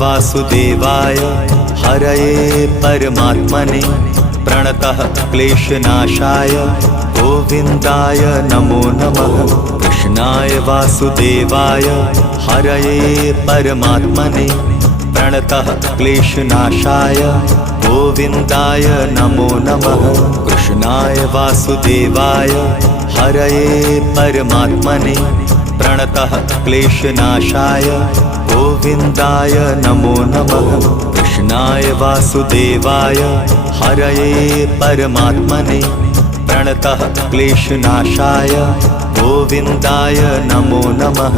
वासुदेवाय हरये परमात्मने प्रणतः क्लेशनाशाय गोविन्दाय नमो नमः। कृष्णाय वासुदेवाय हरये परमात्मने प्रणतः क्लेशनाशाय गोविन्दाय नमो नमः। कृष्णाय वासुदेवाय हरये परमात्मने प्रणतः क्लेशनाशाय गोविन्दाय नमो नमः। कृष्णाय वासुदेवाय हरये परमात्मने प्रणतः क्लेशनाशाय गोविन्दाय नमो नमः।